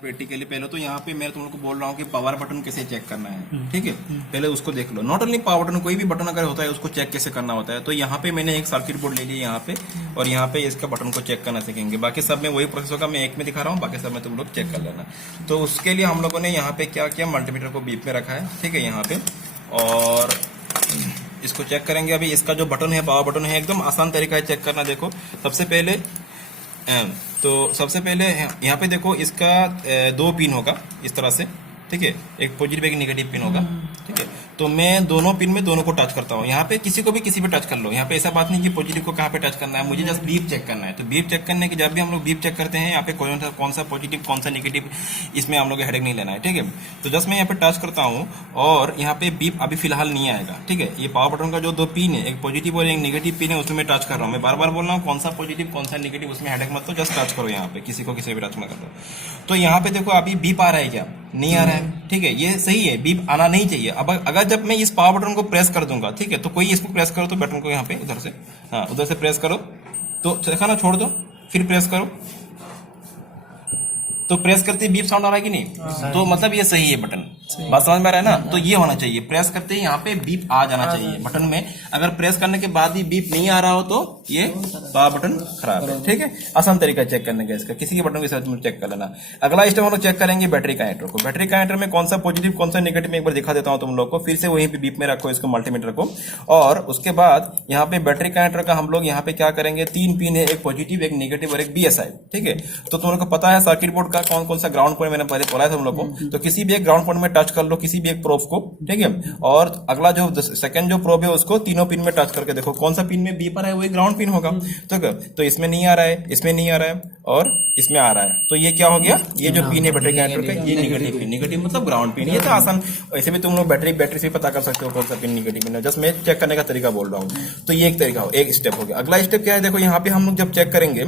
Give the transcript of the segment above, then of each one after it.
Practically पहले तो यहाँ पे मैं तुम लोग को बोल रहा हूँ कि पावर बटन कैसे चेक करना है, ठीक है। पहले उसको देख लो। नॉट ओनली पावर बटन, कोई भी बटन अगर होता है उसको चेक कैसे करना होता है। तो यहाँ पे मैंने एक सर्किट बोर्ड ले लिया यहाँ पे, और यहाँ पे इसका बटन को चेक करना सीखेंगे। बाकी सब में वही प्रोसेस होगा, मैं एक में दिखा रहा हूँ, बाकी सब में तुम लोग चेक कर लेना। तो उसके लिए हम लोगों ने यहाँ पे क्या किया, मल्टीमीटर को बीप में रखा है, ठीक है, यहाँ पे। और इसको चेक करेंगे। अभी इसका जो बटन है, पावर बटन है, एकदम आसान तरीका है चेक करना। देखो सबसे पहले सबसे पहले यहाँ पे देखो, इसका दो पिन होगा इस तरह से, ठीक है। एक पॉजिटिव एक नेगेटिव पिन होगा, ठीक है। तो मैं दोनों पिन में दोनों को टच करता हूँ। यहाँ पे किसी को भी किसी पे टच कर लो। यहाँ पे ऐसा बात नहीं कि पॉजिटिव को कहाँ पे टच करना है, मुझे जस्ट बीप चेक करना है। तो बीप चेक करने के जब भी हम लोग बीप चेक करते हैं, यहाँ पे कौन सा पॉजिटिव कौन सा नेगेटिव, इसमें हम लोग हेडेक नहीं लेना है, ठीक है। तो जस्ट मैं यहाँ पे टच करता हूँ और यहाँ पे बीप अभी फिलहाल नहीं आएगा, ठीक है। ये पावर बटन का जो दो पिन है, एक पॉजिटिव और एक नेगेटिव पिन है, उसमें मैं टच कर रहा हूँ। मैं बार बार बोल रहा हूँ कौन सा पॉजिटिव कौन सा नेगेटिव, उसमें हेडेक मत, तो जस्ट टच करो यहाँ पे, किसी को किसी भी टच मत करो। तो यहाँ पे देखो अभी बीप आ रहा है क्या, नहीं आ रहा है, ठीक है। ये सही है, बीप आना नहीं चाहिए। अब अगर जब मैं इस पावर बटन को प्रेस कर दूंगा, ठीक है, तो कोई इसको प्रेस करो, तो बटन को यहाँ पे उधर से, हाँ उधर से प्रेस करो, तो देखा ना, छोड़ दो, फिर प्रेस करो, तो प्रेस करते ही बीप साउंड आ रहा है कि नहीं। तो मतलब ये सही है बटन, बात समझ में आ रहा है ना। तो ये होना चाहिए, प्रेस करते ही यहाँ पे बीप आ जाना चाहिए बटन में। अगर प्रेस करने के बाद भी बीप नहीं आ रहा हो तो ये पावर बटन खराब है, ठीक है। आसान तरीका चेक करने का इसका, किसी के बटन के साथ चेक कर लेना। अगला स्टेप हम लोग चेक करेंगे बैटरी कनेक्टर को। बैटरी कनेक्टर में कौन सा पॉजिटिव कौन सा नेगेटिव में एक बार दिखा देता हूँ तुम लोग को। फिर से वहीं पे बीप में रखो इसको, मल्टीमीटर को। और उसके बाद यहाँ पे बैटरी कनेक्टर का हम लोग यहाँ पे क्या करेंगे, तीन पिन है, एक पॉजिटिव एक नेगेटिव और एक BSI, ठीक है। तो तुम लोग को पता है सर्किट बोर्ड का कौन कौन सा ग्राउंड पॉइंट, मैंने पहले बोला था तुम लोग को। तो किसी भी एक ग्राउंड पॉइंट में टच कर लो, किसी भी एक प्रोब को, ठीक है। और अगला जो सेकंड जो प्रोब है उसको तीनों पिन में टच करके देखो कौन सा पिन में बीप आ रहा है, वही ग्राउंड पिन होगा। तो इसमें नहीं आ रहा है, इसमें नहीं आ रहा है, और इसमें आ रहा है। तो ये क्या हो गया, ये जो पिन है बैटरी कनेक्टर का, ये नेगेटिव पिन, नेगेटिव मतलब ग्राउंड पिन। ये तो आसान, वैसे भी तुम लोग बैटरी से पता कर सकते हो कौन सा पिन नेगेटिव पिन है। जस्ट मैं चेक करने का तरीका बोल रहा हूँ। तो ये एक तरीका हो, एक स्टेप हो गया। अगला स्टेप क्या है, देखो यहाँ पे हम लोग जब चेक करेंगे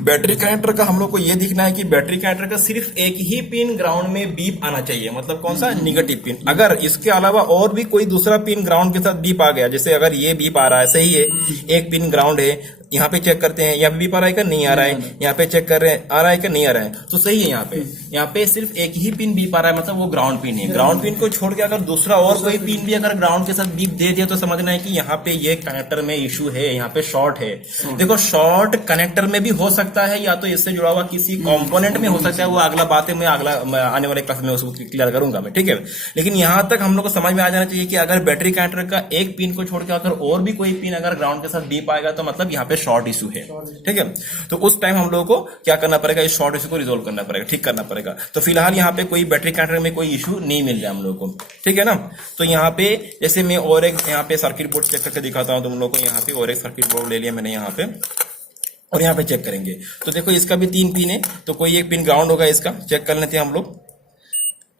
बैटरी कनेक्टर का, हम लोग को ये दिखना है कि बैटरी कनेक्टर का सिर्फ एक ही पिन ग्राउंड में बीप आना चाहिए, मतलब कौन सा, नेगेटिव पिन। अगर इसके अलावा और भी कोई दूसरा पिन ग्राउंड के साथ बीप आ गया, जैसे अगर ये बीप आ रहा है, सही है, एक पिन ग्राउंड है, यहाँ पे चेक करते हैं, यहाँ पे बीप आ रहा है क्या, नहीं आ रहा है, यहाँ पे चेक कर रहे हैं आ रहा है क्या, नहीं आ रहा है, तो सही है। यहाँ पे सिर्फ एक ही पिन बीप आ रहा है, मतलब वो ग्राउंड पिन है। ग्राउंड पिन को छोड़ के अगर दूसरा और कोई पिन भी अगर ग्राउंड के साथ बीप दे दिया, तो समझना है कि यहाँ पे ये कनेक्टर में इशू है, यहाँ पे शॉर्ट है। देखो शॉर्ट कनेक्टर में भी हो सकता है, या तो इससे जुड़ा हुआ किसी कंपोनेंट में हो सकता है, वो अगला बात है, मैं अगला आने वाले क्लास में उसको क्लियर करूंगा मैं, ठीक है। लेकिन यहाँ तक हम लोग को समझ में आ जाना चाहिए कि अगर बैटरी कनेक्टर का एक पिन को छोड़ के अगर और भी कोई पिन अगर ग्राउंड के साथ बीप आएगा, तो मतलब यहाँ पे शॉर्ट इशू है, ठीक है। तो उस टाइम हम लोगों को क्या करना पड़ेगा, इस शॉर्ट इशू को रिजोल्व करना पड़ेगा, ठीक करना पड़ेगा। तो फिलहाल यहाँ पे कोई बैटरी कनेक्टर में कोई इशू नहीं मिल रहा हम लोगों को, ठीक है ना। तो यहाँ पे जैसे मैं और एक यहाँ पे सर्किट बोर्ड चेक करके दिखाता हूँ तुम लोग को। यहाँ पे और एक सर्किट बोर्ड ले लिया मैंने यहाँ पे, और यहाँ पे चेक करेंगे। तो देखो इसका भी तीन पिन है, तो कोई एक पिन ग्राउंड होगा, इसका चेक कर लेते हैं हम लोग।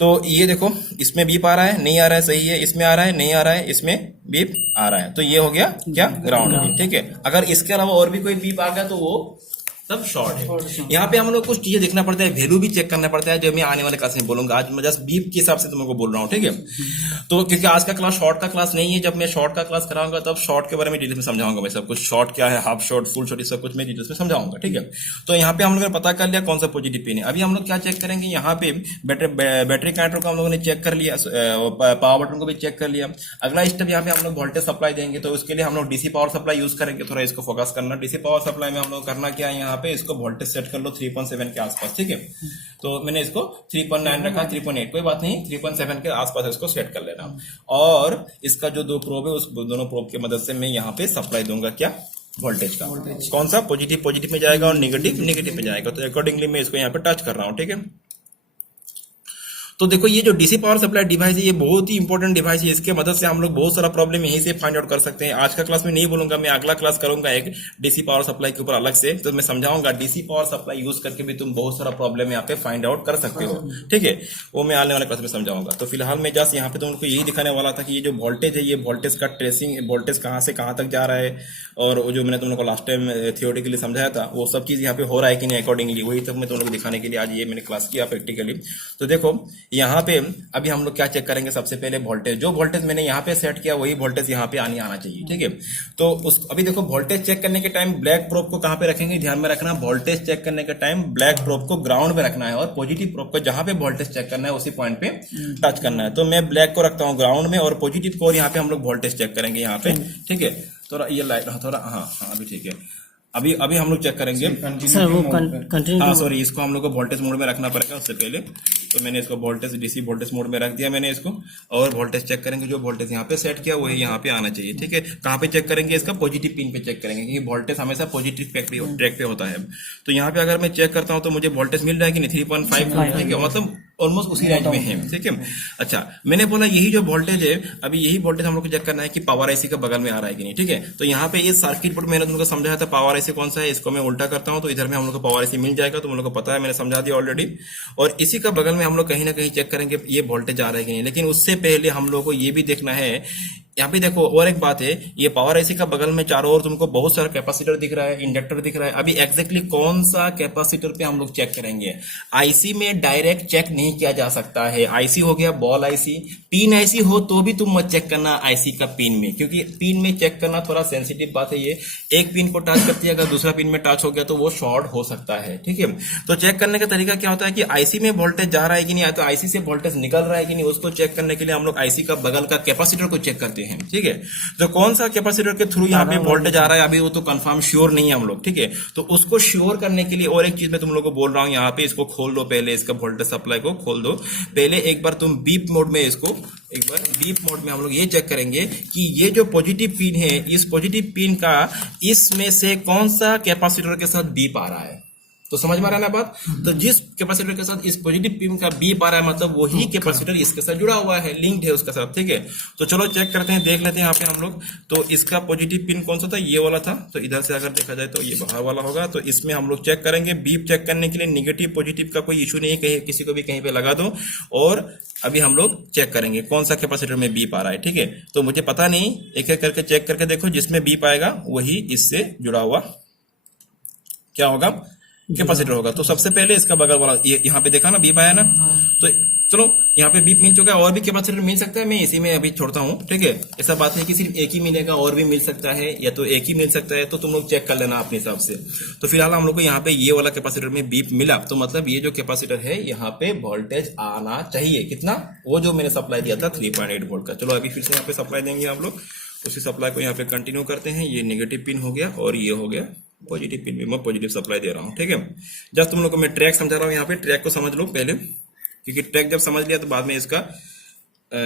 तो ये देखो इसमें बीप आ रहा है, नहीं आ रहा है, सही है, इसमें आ रहा है, नहीं आ रहा है, इसमें बीप आ रहा है, तो ये हो गया क्या, ग्राउंड पिन, ठीक है। अगर इसके अलावा और भी कोई बीप आ गया तो वो सब शॉर्ट है। यहाँ पे हम लोग कुछ चीजें देखना पड़ता है, वैल्यू भी चेक करना पड़ता है, जो मैं आने वाले क्लास में बोलूंगा। आज मैं जस्ट बीप के हिसाब से तुम लोगों को बोल रहा हूँ, ठीक है। तो क्योंकि आज का क्लास शॉर्ट का क्लास नहीं है, जब मैं शॉर्ट का क्लास कराऊंगा तब शॉर्ट के बारे में डिटेल्स में समझाऊंगा मैं सब कुछ। शॉर्ट क्या है, हाफ शॉर्ट, फुल शॉर्ट, सब कुछ मैं डिटेल्स में समझाऊंगा, ठीक है। तो यहाँ पे हम लोगों ने पता कर लिया कौन सा पॉजिटिव पिन है। अभी हम लोग क्या चेक करेंगे, यहाँ पे बैटरी कनेक्टर को हम लोगों ने चेक कर लिया, पावर बटन को भी चेक कर लिया। अगला स्टेप यहाँ पे हम लोग वोल्टेज सप्लाई देंगे, तो उसके लिए हम लोग डीसी पावर सप्लाई यूज करेंगे। थोड़ा इसको फोकस करना, डीसी पावर सप्लाई में हम लोग करना क्या है, यहाँ पे इसको वोल्टेज सेट कर लो 3.7 के आसपास, ठीक है। तो मैंने इसको 3.9 रखा, 3.8 कोई बात नहीं, 3.7 के आसपास इसको सेट कर लेना। और इसका जो दो प्रोब है, उस दोनों प्रोब की मदद से मैं यहाँ पे सप्लाई दूंगा क्या, वोल्टेज का। कौन सा, पॉजिटिव में जाएगा और नेगेटिव में जाएगा। तो अकॉर्डिंगली मैं इसको यहाँ पे टच कर रहा हूँ, ठीक है। तो देखो ये जो डीसी पावर सप्लाई डिवाइस है, ये बहुत ही इंपॉर्टेंट डिवाइस है। इसके मदद से हम लोग बहुत सारा प्रॉब्लम यहीं से फाइंड आउट कर सकते हैं। आज का क्लास में नहीं बोलूंगा, मैं अगला क्लास करूंगा एक डीसी पावर सप्लाई के ऊपर अलग से, तो मैं समझाऊंगा डीसी पावर सप्लाई यूज करके भी तुम बहुत सारा प्रॉब्लम यहाँ पे फाइंड आउट कर सकते हो, ठीक है। वो मैं आने वाले क्लास में समझाऊंगा। तो फिलहाल मैं जस्ट यहाँ पे तुमको यही दिखाने वाला था कि ये जो वोल्टेज है, ये वोल्टेज का ट्रेसिंग, वोल्टेज कहाँ से कहाँ तक जा रहा है, और वो जो मैंने तुम लोग को लास्ट टाइम थियोरेटिकली समझाया था, वो सब चीज यहाँ पे हो रहा है कि नहीं अकॉर्डिंगली, वही तक मैं तुम लोग को दिखाने के लिए आज ये मैंने क्लास किया प्रैक्टिकली। तो देखो यहाँ पे अभी हम लोग क्या चेक करेंगे, सबसे पहले वोल्टेज, जो वोल्टेज मैंने यहाँ पे सेट किया वही वोल्टेज यहाँ पे आना चाहिए, ठीक है। तो उस अभी देखो वोल्टेज चेक करने के टाइम ब्लैक प्रोब को कहाँ पे रखेंगे, ध्यान में रखना, वोल्टेज चेक करने के टाइम ब्लैक प्रोब को ग्राउंड में रखना है और पॉजिटिव प्रोब को जहां पे वोल्टेज चेक करना है उसी पॉइंट पे टच करना है। तो मैं ब्लैक को रखता हूँ ग्राउंड में और पॉजिटिव को, और यहाँ पे हम लोग वोल्टेज चेक करेंगे यहाँ पे, ठीक है। थोड़ा ये लाइट थोड़ा, हाँ अभी ठीक है। अभी हम लोग चेक करेंगे सर वो कंटिन्यू, हाँ सॉरी, इसको हम लोग को वोल्टेज मोड में रखना पड़ेगा उससे पहले। तो मैंने इसको वोल्टेज डीसी वोल्टेज मोड में रख दिया मैंने इसको, और वोल्टेज चेक करेंगे, जो वोल्टेज यहाँ पे सेट किया वही यहाँ पे आना चाहिए, ठीक है। कहाँ पे चेक करेंगे, इसका पॉजिटिव पिन पे चेक करेंगे, क्योंकि वोल्टेज हमेशा पॉजिटिव ट्रैक पे होता है। तो यहाँ पे अगर मैं चेक करता हूँ तो मुझे वोल्टेज मिल रहा है कि नहीं, 3.5, ठीक है, मतलब ऑलमोस्ट उसी रेंज में है, ठीक है। अच्छा, मैंने बोला यही जो वोल्टेज है, अभी यही वोल्टेज हम लोग को चेक करना है कि पावर आईसी का बगल में आ रहा है कि नहीं, ठीक है। तो यहाँ पे इस सर्किट बोर्ड मैंने तुमको समझाया था पावर आईसी कौन सा है, इसको मैं उल्टा करता हूँ तो इधर में हम लोग को पावर आईसी मिल जाएगा, तो हम लोग को पता है, मैंने समझा दिया ऑलरेडी। और इसी का बगल में हम लोग कहीं ना कहीं चेक करेंगे ये वोल्टेज आ रहा है कि नहीं, लेकिन उससे पहले हम लोग को ये भी देखना है, यहाँ पे देखो और एक बात है, ये पावर आईसी का बगल में चारों ओर तुमको बहुत सारा कैपेसिटर दिख रहा है, इंडक्टर दिख रहा है। अभी एग्जैक्टली कौन सा कैपेसिटर पे हम लोग चेक करेंगे, आईसी में डायरेक्ट चेक नहीं किया जा सकता है। आईसी हो गया बॉल आईसी, पिन आईसी हो तो भी तुम मत चेक करना आईसी का पिन में, क्योंकि पिन में चेक करना थोड़ा सेंसिटिव बात है। ये एक पिन को टच करती है, अगर दूसरा पिन में टच हो गया तो वो शॉर्ट हो सकता है, ठीक है। तो चेक करने का तरीका क्या होता है कि आईसी में वोल्टेज जा रहा है कि नहीं, तो आईसी से वोल्टेज निकल रहा है कि नहीं, उसको चेक करने के लिए हम लोग आईसी का बगल का कैपेसिटर को चेक करते हैं, ठीक है। तो कौन सा कैपेसिटर के थ्रू यहाँ पे वोल्टेज आ रहा है अभी वो तो कंफर्म श्योर नहीं है हम लोग, ठीक है। तो उसको श्योर करने के लिए और एक चीज मैं तुम लोगों को बोल रहा हूँ, यहाँ पे इसको खोल दो पहले, इसका वोल्टेज सप्लाई को खोल दो पहले, एक बार तुम बीप मोड में, इसको एक बार बीप मोड में हम लोग ये चेक करेंगे कि ये जो पॉजिटिव पिन है, इस पॉजिटिव पिन का इसमें से कौन सा कैपेसिटर के साथ बीप आ रहा है। तो समझ में आ रहा है ना बात। तो जिस कैपेसिटर के साथ इस पॉजिटिव पिन का बीप आ रहा है, मतलब वही कैपेसिटर इसके साथ जुड़ा हुआ है, लिंक्ड है उसके साथ, ठीक है। तो चलो चेक करते हैं, देख लेते हैं यहाँ पे हम लोग। तो इसका पॉजिटिव पिन कौन सा था, ये वाला था। तो इधर से अगर देखा जाए तो ये बाहर वाला होगा। तो इसमें हम लोग चेक करेंगे, बीप चेक करने के लिए निगेटिव पॉजिटिव का कोई इशू नहीं है, कहीं किसी को भी कहीं पे लगा दो। और अभी हम लोग चेक करेंगे कौन सा कैपेसिटर में बीप आ रहा है, ठीक है। तो मुझे पता नहीं, एक एक करके चेक करके देखो, जिसमें बीप आएगा वही इससे जुड़ा हुआ क्या होगा, कैपेसिटर होगा। तो सबसे पहले इसका बगल वाला, ये यहाँ पे देखा ना बीप आया ना, तो चलो यहाँ पे बीप मिल चुका है, और भी कैपेसिटर मिल सकता है, मैं इसी में अभी छोड़ता हूँ, ठीक है। ऐसा बात है कि सिर्फ एक ही मिलेगा, और भी मिल सकता है, या तो एक ही मिल सकता है, तो तुम लोग चेक कर लेना अपने हिसाब से। तो फिलहाल हम लोग को यहाँ पे ये वाला कैपेसिटर में बीप मिला, तो मतलब ये जो कैपेसिटर है यहाँ पे वोल्टेज आना चाहिए, कितना, वो जो मैंने सप्लाई दिया था 3.8 वोल्ट का। चलो अभी फिर से यहाँ पे सप्लाई देंगे हम लोग, उसी सप्लाई को यहाँ पे कंटिन्यू करते हैं। ये नेगेटिव पिन हो गया और ये हो गया पॉजिटिव पिन, भी मैं पॉजिटिव सप्लाई दे रहा हूँ, ठीक है। जस्ट तुम लोग को मैं ट्रैक समझा रहा हूँ, यहाँ पे ट्रैक को समझ लो पहले, क्योंकि ट्रैक जब समझ लिया तो बाद में इसका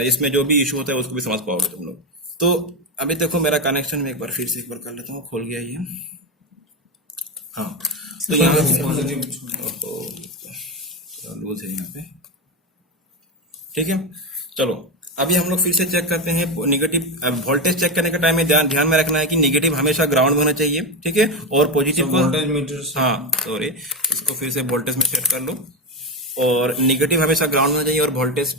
इसमें जो भी इशू होता है उसको भी समझ पाओगे तुम लोग। तो अभी देखो मेरा कनेक्शन में एक बार फिर से एक बार कर लेता हूँ, खोल गया ये, हाँ। तो यहाँ लूज है यहाँ पे, ठीक है। चलो अभी हम लोग फिर से चेक करते हैं निगेटिव वोल्टेज चेक करने का टाइम में ध्यान में रखना है कि निगेटिव हमेशा ग्राउंड होना चाहिए, ठीक है। और पॉजिटिव को वोल्टेज मीटर, हाँ सॉरी, इसको फिर से वोल्टेज में सेट कर लो, और निगेटिव हमेशा ग्राउंड होना चाहिए, और वोल्टेज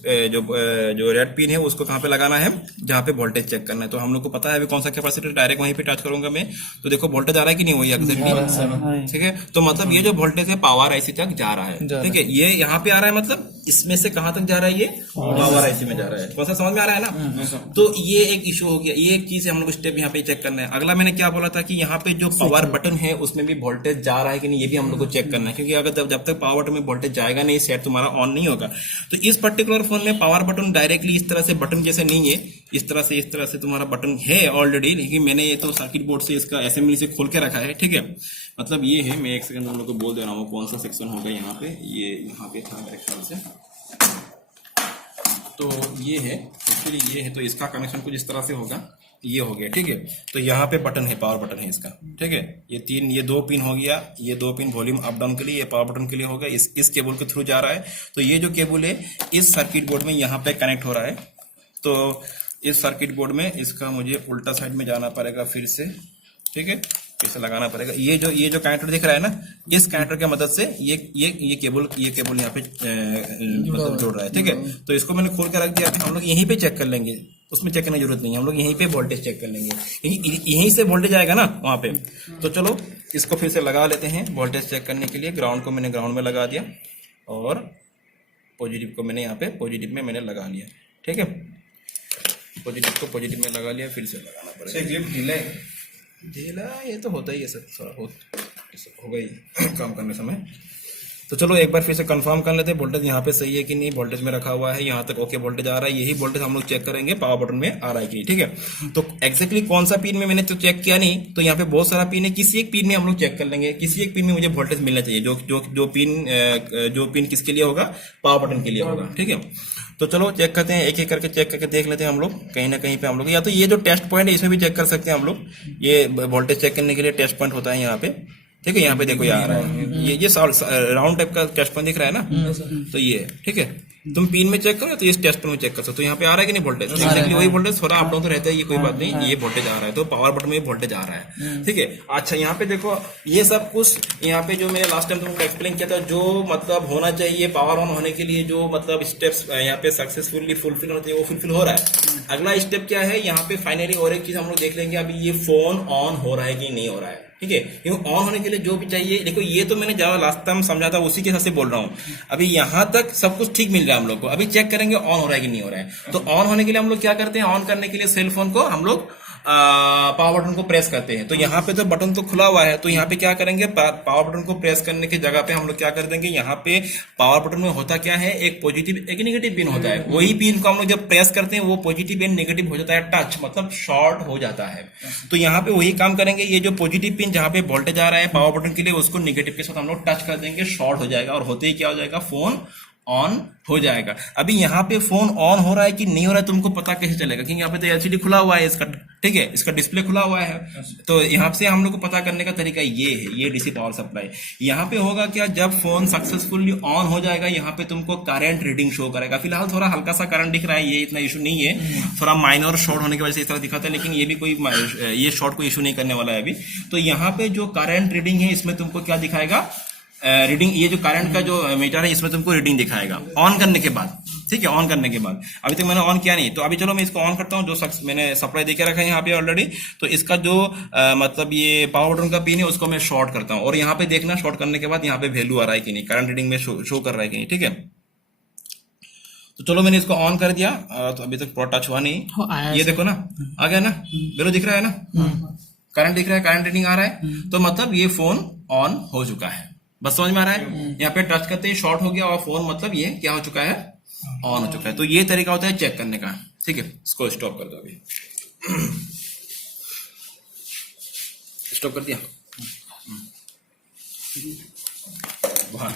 जो रेड पिन है उसको कहाँ पे लगाना है, जहाँ पे वोल्टेज चेक करना है। तो हम लोग को पता है अभी कौन सा कैपेसिटर, डायरेक्ट वहीं पे टच करूंगा मैं, तो देखो वोल्टेज आ रहा है कि नहीं, वही एग्जैक्टली, ठीक है। तो मतलब ये जो वोल्टेज है पावर आईसी तक जा रहा है, ठीक है। ये यहाँ पे आ रहा है, मतलब इसमें से कहाँ तक जा रहा है, ये पावर आईसी में जा रहा है। कौन सा समझ में आ रहा है ना। तो ये एक इशू हो गया, ये एक चीज हम लोग स्टेप यहाँ पे चेक करना है। अगला मैंने क्या बोला था कि यहाँ पे जो पावर बटन है उसमें भी वोल्टेज जा रहा है कि नहीं, ये भी हम लोग को चेक करना है, क्योंकि अगर जब तक पावर बटन में वोल्टेज जाएगा नहीं, सेट तुम्हारा ऑन नहीं होगा। तो इस पर्टिकुलर फोन में पावर बटन डायरेक्टली इस तरह से बटन जैसे नहीं है, इस तरह से तुम्हारा बटन है ऑलरेडी, लेकिन मैंने ये तो सर्किट बोर्ड से इसका असेंबली से खोल के रखा है, ठीक है। मतलब ये है, मैं एक सेकंड हम लोग को बोल दे रहा हूँ कौन सा सेक्शन होगा यहाँ पे, ये यहाँ पे था मेरे ख्याल से, तो ये है एक्चुअली, ये है। तो इसका कनेक्शन कुछ इस तरह से होगा, ये हो गया, ठीक है। तो यहाँ पे बटन है, पावर बटन है इसका, ठीक है। ये दो पिन हो गया, ये दो पिन वॉल्यूम अप डाउन के लिए, ये पावर बटन के लिए होगा, इस केबल के थ्रू जा रहा है। तो ये जो केबल है इस सर्किट बोर्ड में यहाँ पे कनेक्ट हो रहा है। तो इस सर्किट बोर्ड में इसका मुझे उल्टा साइड में जाना पड़ेगा फिर से, ठीक है, कैसे लगाना पड़ेगा। ये जो कनेक्टर दिख रहा है ना, इस कनेक्टर की मदद से ये केबल यहाँ पे मतलब जोड़ रहा है, ठीक है। तो इसको मैंने खोल के रख दिया, हम लोग यहीं पे चेक कर लेंगे, उसमें चेक करने की जरूरत नहीं है, हम लोग यहीं पे वोल्टेज चेक कर लेंगे, यहीं से वोल्टेज आएगा ना वहां पे। तो चलो इसको फिर से लगा लेते हैं वोल्टेज चेक करने के लिए। ग्राउंड को मैंने ग्राउंड में लगा दिया, और पॉजिटिव को मैंने यहाँ पे पॉजिटिव में मैंने लगा लिया, ठीक है। पॉजिटिव को पॉजिटिव में लगा लिया, फिर से लगाना पड़ेगा। ढीला ये तो होता ही है सर, थोड़ा बहुत हो गई काम करने समय। तो चलो एक बार फिर से कंफर्म कर लेते हैं वोल्टेज यहाँ पे सही है कि नहीं। वोल्टेज में रखा हुआ है, यहाँ तक ओके वोल्टेज आ रहा है। यही वोल्टेज हम लोग चेक करेंगे पावर बटन में आ रहा है कि नहीं, ठीक है। तो एक्जैक्टली कौन सा पिन में मैंने तो चेक किया नहीं, तो यहाँ पे बहुत सारा पिन है, किसी एक पिन में हम लोग चेक कर लेंगे। किसी एक पिन में मुझे वोल्टेज मिलना चाहिए, जो पिन किसके लिए होगा, पावर बटन के लिए होगा, ठीक है। तो चलो चेक करते हैं, एक एक करके चेक करके देख लेते हैं हम लोग। कहीं ना कहीं पे हम लोग या तो ये जो टेस्ट पॉइंट है इसमें भी चेक कर सकते हैं हम लोग। ये वोल्टेज चेक करने के लिए टेस्ट पॉइंट होता है यहाँ पे, ठीक है। यहाँ पे देखो ये आ रहा है, ये राउंड टाइप का टेस्ट पॉइंट दिख रहा है ना, तो ये ठीक है। तुम पिन में चेक करो तो इस टेस्ट में चेक कर सकते हो। तो यहाँ पे आ रहा है कि नहीं वोल्टेज, एक्जैक्टली वही वोल्टेज, थोड़ा अप डाउन तो रहता है, ये कोई बात नहीं। ये वोल्टेज आ रहा है तो पावर बटन में वोल्टेज आ रहा है, ठीक है। अच्छा यहाँ पे देखो ये सब कुछ यहाँ पे जो मैंने लास्ट टाइम तुमको एक्सप्लेन किया था, जो मतलब होना चाहिए पावर ऑन होने के लिए, जो मतलब स्टेप्स यहाँ पे सक्सेसफुली फुलफिल होना चाहिए, वो फुलफिल हो रहा है। अगला स्टेप क्या है यहाँ पे फाइनली, और एक चीज हम लोग देख लेंगे अभी, ये फोन ऑन हो रहा है कि नहीं हो रहा है, ठीक है। क्योंकि ऑन होने के लिए जो भी चाहिए, देखो ये तो मैंने ज्यादा लास्ट टाइम समझा था, उसी के हिसाब से बोल रहा हूँ। अभी यहाँ तक सब कुछ ठीक मिल रहा है हम लोग को। अभी चेक करेंगे ऑन हो रहा है कि नहीं हो रहा है। तो ऑन होने के लिए हम लोग क्या करते हैं, ऑन करने के लिए सेल फोन को हम लोग पावर बटन को प्रेस करते हैं। तो यहाँ पे तो बटन तो खुला हुआ है, तो यहाँ पे क्या करेंगे, पावर बटन को प्रेस करने की जगह पे हम लोग क्या कर देंगे, यहाँ पे पावर बटन में होता क्या है, एक पॉजिटिव एक नेगेटिव पिन होता है। वही पिन को हम लोग जब प्रेस करते हैं वो पॉजिटिव एंड नेगेटिव हो जाता है टच, मतलब शॉर्ट हो जाता है। तो यहाँ पे वही काम करेंगे, ये जो पॉजिटिव पिन जहाँ पे वोल्टेज आ रहा है पावर बटन के लिए, उसको नेगेटिव के साथ हम लोग टच कर देंगे, शॉर्ट हो जाएगा, और होते ही क्या हो जाएगा, फोन ऑन हो जाएगा। अभी यहाँ पे फोन ऑन हो रहा है कि नहीं हो रहा है तुमको पता कैसे चलेगा, क्योंकि यहाँ पे तो एलसीडी खुला हुआ है इसका, ठीक है, इसका डिस्प्ले खुला हुआ है। तो यहाँ से हम लोग को पता करने का तरीका ये है, ये डीसी पावर सप्लाई। यहाँ पे होगा क्या, जब फोन सक्सेसफुली ऑन हो जाएगा, यहाँ पे तुमको करंट रीडिंग शो करेगा। फिलहाल थोड़ा हल्का सा करंट दिख रहा है, ये इतना इशू नहीं है, थोड़ा माइनर शॉर्ट होने की वजह से इस तरह दिखाता है, लेकिन ये भी कोई ये शॉर्ट को इशू नहीं करने वाला है अभी। तो यहाँ पे जो करंट रीडिंग है इसमें तुमको क्या दिखाएगा, रीडिंग, ये जो करंट का जो मीटर है इसमें तुमको रीडिंग दिखाएगा ऑन करने के बाद, ठीक है। ऑन करने के बाद अभी तक मैंने ऑन किया नहीं, तो अभी चलो मैं इसको ऑन करता हूँ। जो मैंने सप्लाई देके रखा है यहाँ पे ऑलरेडी, तो इसका जो मतलब ये पावर बटन का पिन है उसको मैं शॉर्ट करता हूँ, और यहाँ पे देखना शॉर्ट करने के बाद यहाँ पे वैल्यू आ रहा है कि नहीं, करंट रीडिंग में शो कर रहा है कि नहीं, ठीक है। तो चलो मैंने इसको ऑन कर दिया, तो अभी तक पूरा टच हुआ नहीं, ये देखो ना आ गया ना, वैल्यू दिख रहा है ना, करंट दिख रहा है, करंट रीडिंग आ रहा है, तो मतलब ये फोन ऑन हो चुका है। बस समझ में आ रहा है, यहाँ पे टच करते ही शॉर्ट हो गया और फोन मतलब ये क्या हो चुका है, ऑन हो चुका है। तो ये तरीका होता है चेक करने का, ठीक है। इसको स्टॉप कर दो, अभी स्टॉप कर दिया, वहां